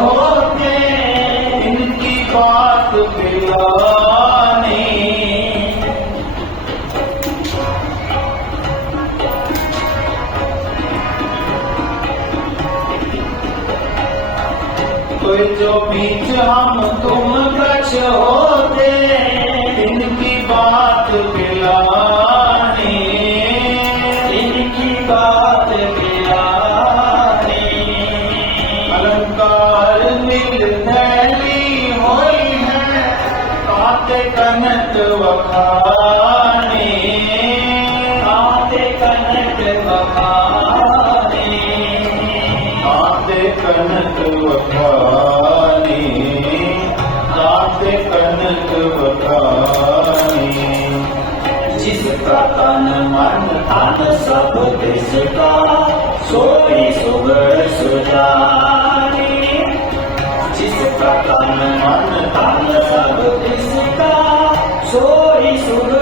होते, इनकी बात पिलानी कोई जो बीच हम तुम कछ होते, इनकी बात पिलानी इनकी बात ਦਿਲ ਮੈਲੀ ਹੋਈ ਹੈ ਕਾਤੇ ਕਨਕ ਵਖਾਣੇ ਕਾਤੇ ਕਨਕ ਵਖਾਣੇ ਕਾਤੇ ਕਨਕ ਵਖਾਣੇ ਕਾਤੇ ਕਨਕ ਵਖਾਣੇ ਜਿਸ ਦਾ ਤਨ ਮਨ ਤਨ ਸਭ ਦਿਸ ਦਾ ਸੋਈ ਸੁਗੜ ਸੁਜਾ sou isso